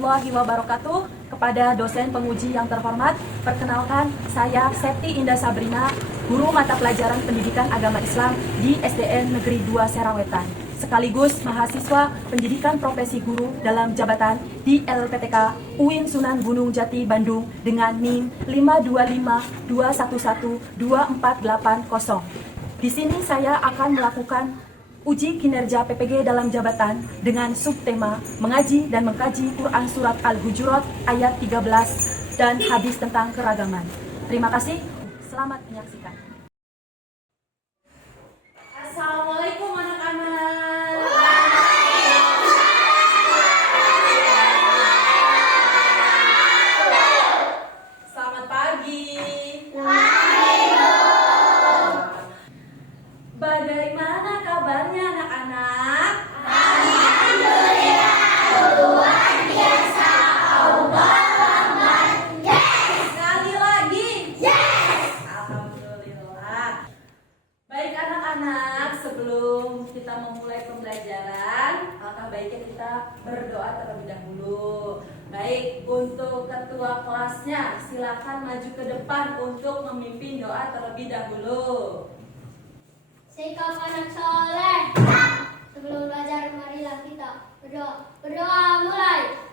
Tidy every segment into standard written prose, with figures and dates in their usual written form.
warahmatullahi wabarakatuh. Kepada dosen penguji yang terhormat, perkenalkan saya Septi Indah Sabrina, guru mata pelajaran pendidikan agama Islam di SDN Negeri 2 Serawetan, sekaligus mahasiswa pendidikan profesi guru dalam jabatan di LPTK UIN Sunan Gunung Jati Bandung dengan NIM 52521124880. Di sini saya akan melakukan uji kinerja PPG dalam jabatan dengan subtema mengaji dan mengkaji Quran Surat Al-Hujurat ayat 13 dan hadis tentang keragaman. Terima kasih, selamat menyaksikan. Assalamualaikum anak-anak. Selamat pagi. Bagaimana kabarnya anak-anak? Luar biasa, Allah Rahman. Yes! Sekali lagi. Yes! Alhamdulillah. Baik anak-anak, sebelum kita memulai pembelajaran, alangkah baiknya kita berdoa terlebih dahulu. Baik, untuk ketua kelasnya, silakan maju ke depan untuk memimpin doa terlebih dahulu. Sikap anak soleh. Sebelum belajar, marilah kita berdoa. Berdoa mulai.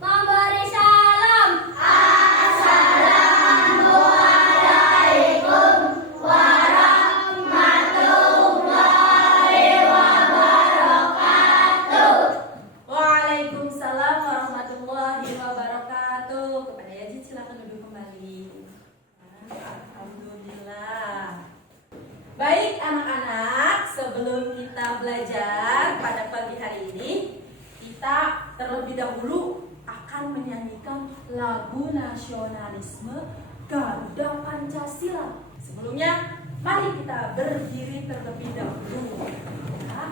Memberi salam. Assalamualaikum warahmatullahi wabarakatuh. Waalaikumsalam warahmatullahi wabarakatuh. Kepada Yazid silakan duduk kembali. Alhamdulillah. Baik anak-anak, sebelum kita belajar pada pagi hari ini, kita terlebih dahulu akan menyanyikan lagu nasionalisme Garuda Pancasila. Sebelumnya, mari kita berdiri terlebih dahulu. Ya.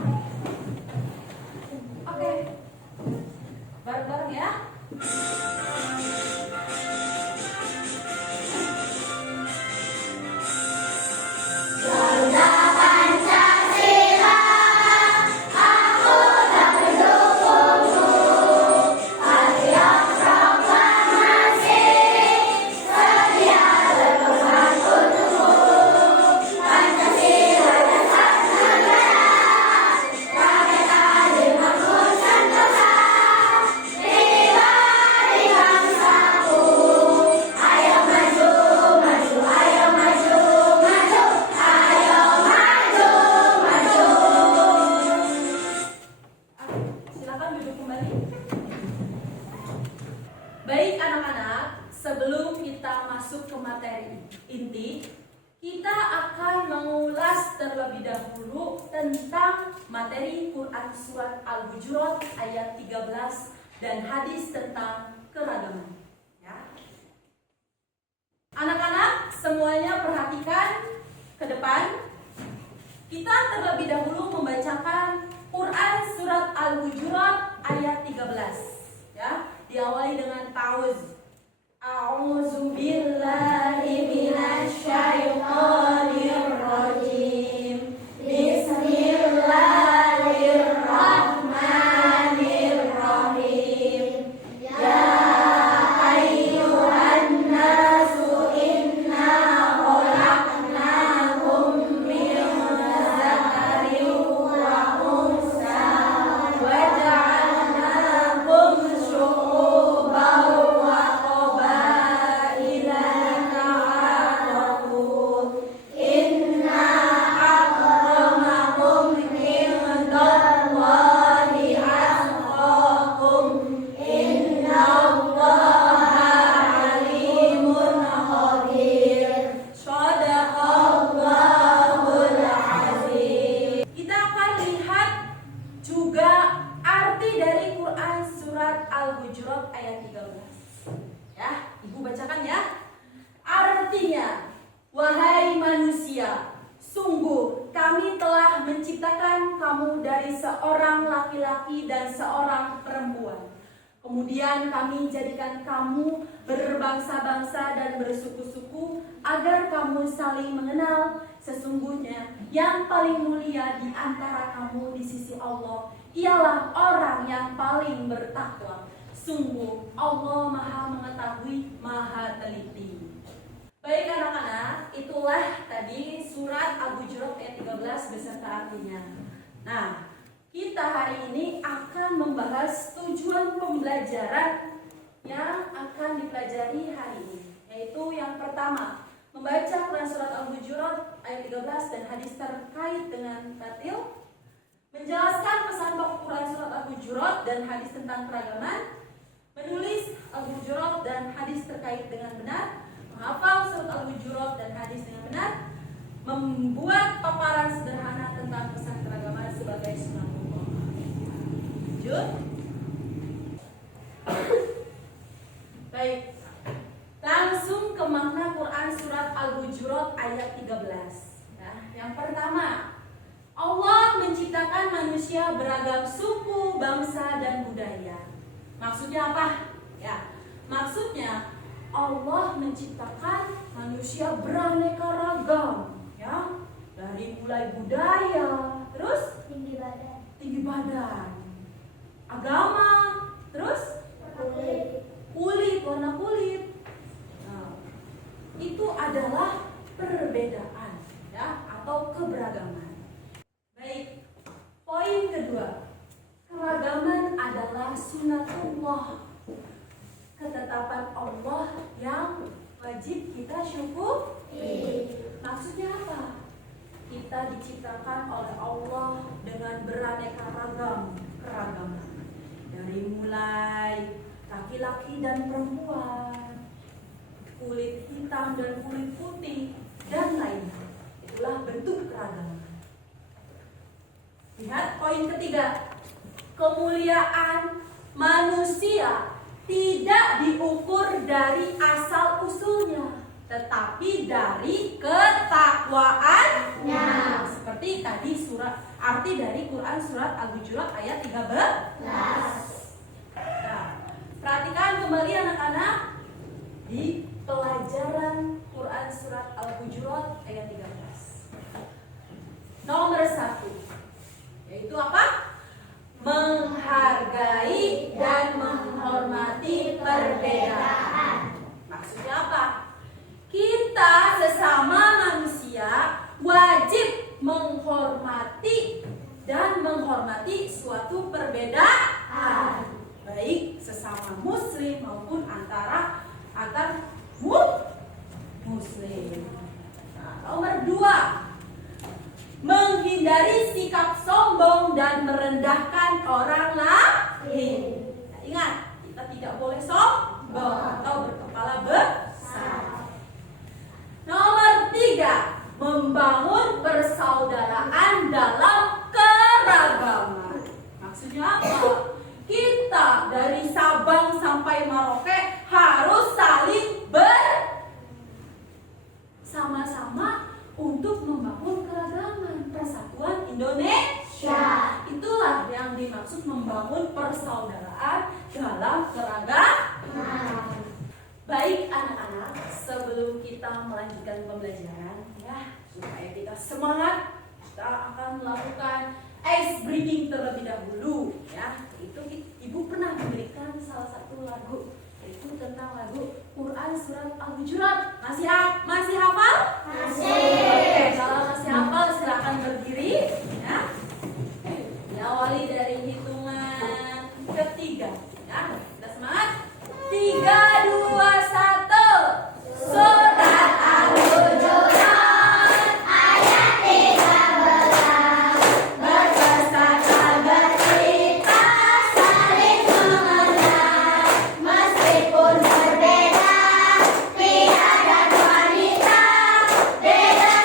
Oke, bareng-bareng ya. Silakan duduk kembali. Baik anak-anak, sebelum kita masuk ke materi inti, kita akan mengulas terlebih dahulu tentang materi Quran Surat Al-Hujurat ayat 13 dan hadis tentang keragaman. Ya. Anak-anak, semuanya perhatikan ke depan. Kita terlebih dahulu membacakan Quran Surat Al-Hujurat ayat 13. Ya, diawali dengan ta'awuz. A'udzu billahi minasyaitonir rajim. Bismillahirrahmanirrahim. Ya ayyuhan nasu inna khalaqnakum min dzakarin wa unsa wa ja'alnakum syu'uban kamu dari seorang laki-laki dan seorang perempuan. Kemudian kami jadikan kamu berbangsa-bangsa dan bersuku-suku agar kamu saling mengenal. Sesungguhnya yang paling mulia di antara kamu di sisi Allah ialah orang yang paling bertakwa. Sungguh Allah Maha Mengetahui, Maha Teliti. Baik anak-anak, itulah tadi surat Al-Hujurat ayat 13 beserta artinya. Nah, kita hari ini akan membahas tujuan pembelajaran yang akan dipelajari hari ini, yaitu yang pertama, membaca Quran surat Al-Hujurat ayat 13 dan hadis terkait dengan tatil, menjelaskan pesan pokok Quran surat Al-Hujurat dan hadis tentang keragaman, menulis Al-Hujurat dan hadis terkait dengan benar, menghafal surat Al-Hujurat dan hadis dengan benar, membuat paparan sederhana tentang pesan keragaman sebagai sunnah. Lanjut. Baik. Langsung ke makna Quran surat Al-Hujurat ayat 13. Nah, yang pertama, Allah menciptakan manusia beragam suku, bangsa, dan budaya. Maksudnya apa? Ya, maksudnya Allah menciptakan manusia beraneka ragam, ya, dari mulai budaya, terus tinggi badan, agama, terus kulit, warna kulit. Nah, itu adalah perbedaan, ya, atau keberagaman. Baik, poin kedua, keragaman adalah sunatullah, ketetapan Allah yang wajib kita syukuri. Maksudnya apa? Kita diciptakan oleh Allah dengan beraneka ragam keragaman. Dari mulai laki-laki dan perempuan, kulit hitam dan kulit putih, dan lainnya. Itulah bentuk keragaman. Lihat poin ketiga, kemuliaan manusia tidak diukur dari asal usulnya, tetapi dari ketakwaannya. Seperti tadi arti dari Quran surat Al-Hujurat ayat 13. Nah, perhatikan kembali anak-anak di pelajaran Quran surat Al-Hujurat ayat 13. Nomor 1, yaitu apa? Menghargai dan menghormati perbedaan. Maksudnya apa? Kita sesama manusia wajib menghormati dan menghormati suatu perbedaan, baik sesama muslim maupun antar muslim. Nah, nomor 2, menghindari sikap sombong dan merendahkan orang lain. Nah, ingat, kita tidak boleh sombong atau berkepala besar. Nomor 3, membangun persaudaraan dalam keragaman. Maksudnya apa? Kita dari Sabang sampai Merauke harus saling bersama-sama untuk membangun keragaman, persatuan Indonesia. Itulah yang dimaksud membangun persaudaraan dalam keragaman. Baik anak-anak, sebelum kita melanjutkan pembelajaran, ya, supaya kita semangat, kita akan melakukan ice breaking terlebih dahulu, ya. Itu ibu pernah memberikan salah satu lagu, yaitu tentang lagu Quran surat Al-Hujurat. Masih hafal? Masih. Oke, kalau masih hafal silakan berdiri, ya. Diawali dari hitungan ketiga, ya. Kita semangat. 3, 2, 1. Surat Al-Hujurat ayat 13. Berpesan bercerita saling mengenal, meskipun berbeda pria dan wanita, beda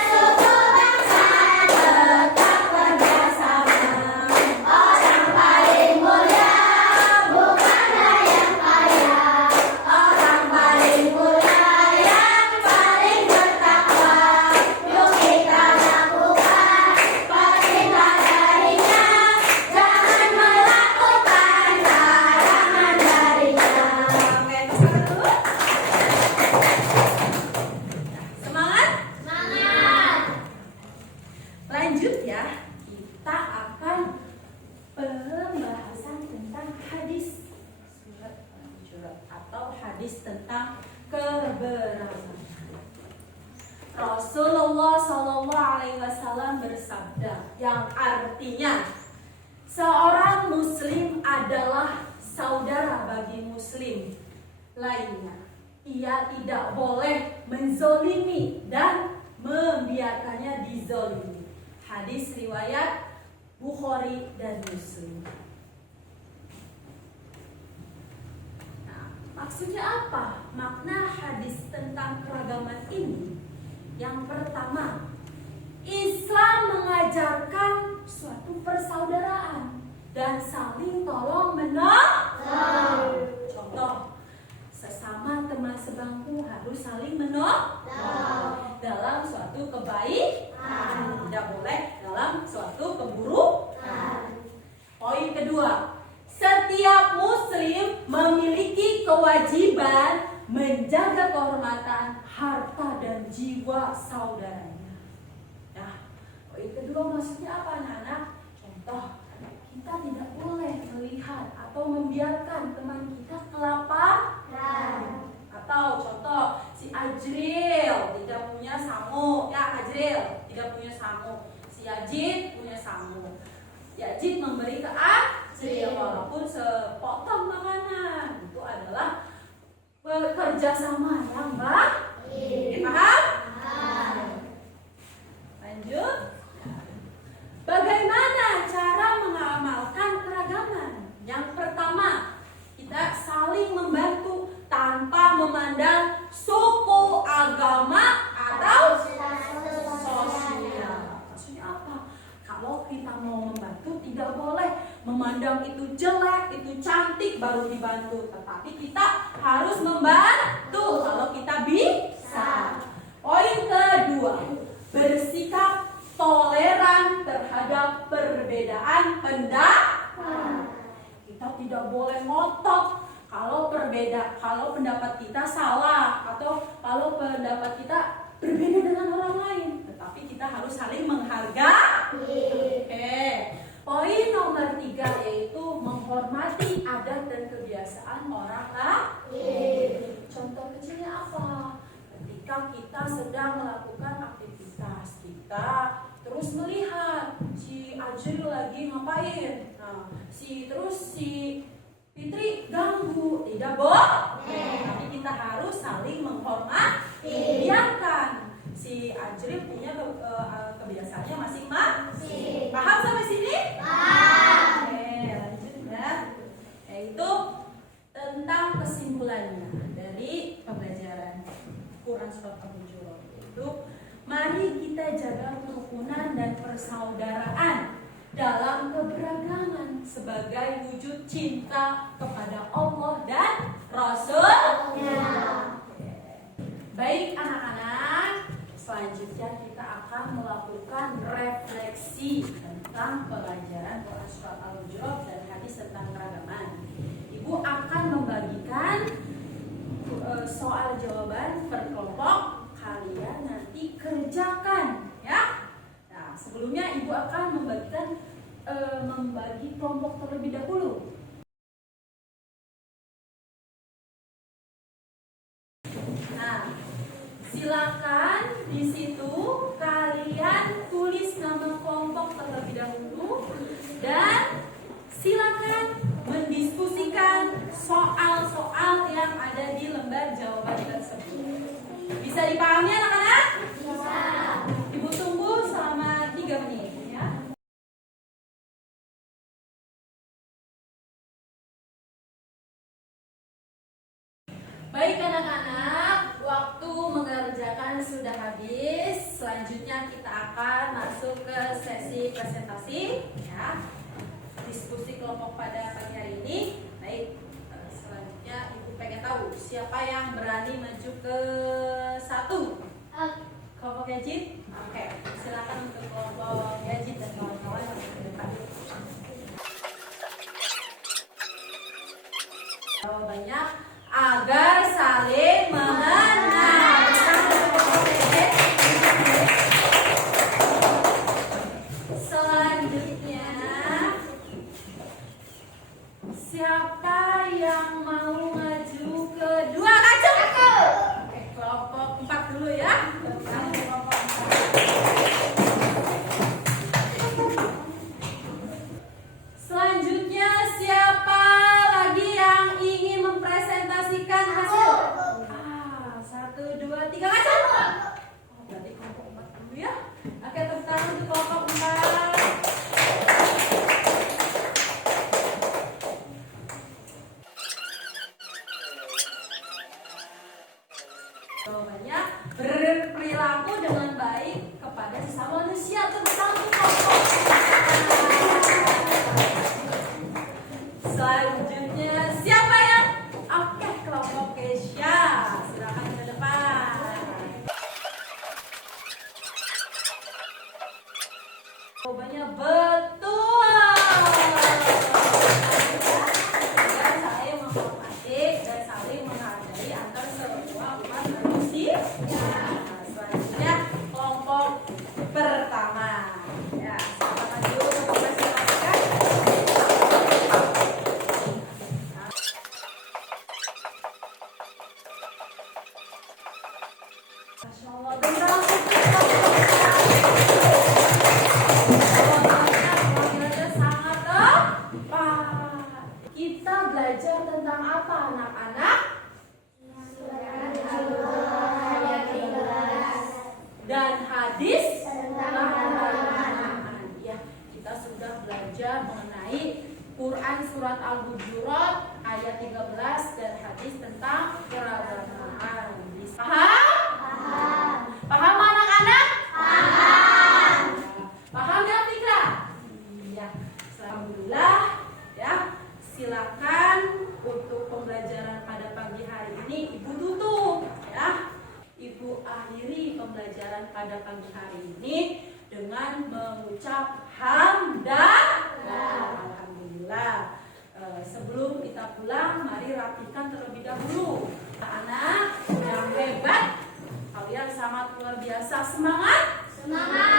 Rasulullah Shallallahu Alaihi Wasallam bersabda, yang artinya seorang muslim adalah saudara bagi muslim lainnya. Ia tidak boleh menzolimi dan membiarkannya dizolimi. Hadis riwayat Bukhari dan Muslim. Nah, maksudnya apa? Makna hadis tentang keragaman ini. Yang pertama, Islam mengajarkan suatu persaudaraan dan saling tolong menolong. Contoh, sesama teman sebangku harus saling menolong dalam suatu kebaikan, tidak boleh dalam suatu keburukan. Poin kedua, setiap muslim memiliki kewajiban menjaga kehormatan, harta dan jiwa saudaranya. Nah, poin kedua maksudnya apa anak-anak? Contoh, kita tidak boleh melihat atau membiarkan teman kita kelaparan. Atau contoh, si Ajril tidak punya sangu, ya Ajril tidak punya sangu, si Yajid punya sangu. Yajid memberi ke Ajril walaupun sepotong makanan. Itu adalah bekerja sama yang baik. Paham? Lanjut. Bagaimana cara mengamalkan keragaman? Yang pertama, kita saling membantu tanpa memandang suku, agama, atau sosial. Maksudnya apa? Kalau kita mau membantu, tidak boleh memandang itu jelek, itu cantik baru dibantu. Tetapi kita harus membantu kalau kita bisa. Poin kedua, bersikap toleran terhadap perbedaan pendapat. Kita tidak boleh ngotot kalau pendapat kita salah atau kalau pendapat kita berbeda dengan orang lain. Tetapi kita harus saling menghargai. Oke. Poin nomor 3 yaitu menghormati adat dan kebiasaan orang lain. Contoh kecilnya apa? Ketika kita sedang melakukan aktivitas, kita terus melihat si Ajril lagi ngapain. Nah, si Fitri ganggu, tidak boleh. Tapi kita harus saling menghormati. Biarkan si Ajril punya kebiasaannya masing-masing. Paham sampai sini? Paham. Oke, lanjut ya. Yaitu tentang kesimpulannya dari pembelajaran Quran Surat Al-Hujurat. Itu mari kita jaga kerukunan dan persaudaraan dalam keberagaman sebagai wujud cinta kepada Allah dan Rasul-Nya. Baik anak-anak, selanjutnya kita akan melakukan refleksi tentang pelajaran Quran Surat Al-Hujurat dan hadis tentang keragaman. Ibu akan membagikan soal jawaban per kelompok, kalian nanti kerjakan ya. Nah, sebelumnya ibu akan membagi kelompok terlebih dahulu. Nah, silakan di situ kalian tulis nama kelompok terlebih dahulu dan silakan mendiskusikan soal-soal yang ada di lembar jawaban tersebut. Bisa dipahami anak-anak? Bisa. Ibu tunggu selama 3 menit ya. Baik anak-anak, waktu mengerjakan sudah habis. Selanjutnya kita akan masuk ke sesi presentasi ya. Diskusi kelompok pada pagi hari ini. Baik, selanjutnya ibu pengen tahu siapa yang berani maju ke 1? Kelompok Yajid? Oke, silakan untuk kelompok Yajid dan kawan-kawan masuk ke depan. Jawabannya agar saling mengenal. Selanjutnya, siapa yang mau maju kedua? Oke, kelompok 4 dulu ya. Kelompok Jawabannya betul. Dan saling menghormati dan saling menghargai antar semua umat manusia. Nah, selanjutnya kelompok pertama. Ya, silakan dulu untuk mempersiapkan. Masya Allah, benar. Sangat tepat. Kita belajar tentang apa anak-anak? Dan hadis ya, kita sudah belajar mengenai Quran surat Al-Hujurat ayat 13 dan hadis tentang keragamaan. Paham? Paham anak-anak? Paham ya Fika? Iya. Alhamdulillah ya. Silakan untuk pembelajaran pada pagi hari ini Ibu tutup ya. Ibu akhiri pembelajaran pada pagi hari ini dengan mengucap hamdalah. Alhamdulillah. Sebelum kita pulang, mari rapikan terlebih dahulu. Anak yang hebat, kalian sangat luar biasa. Semangat! Semangat!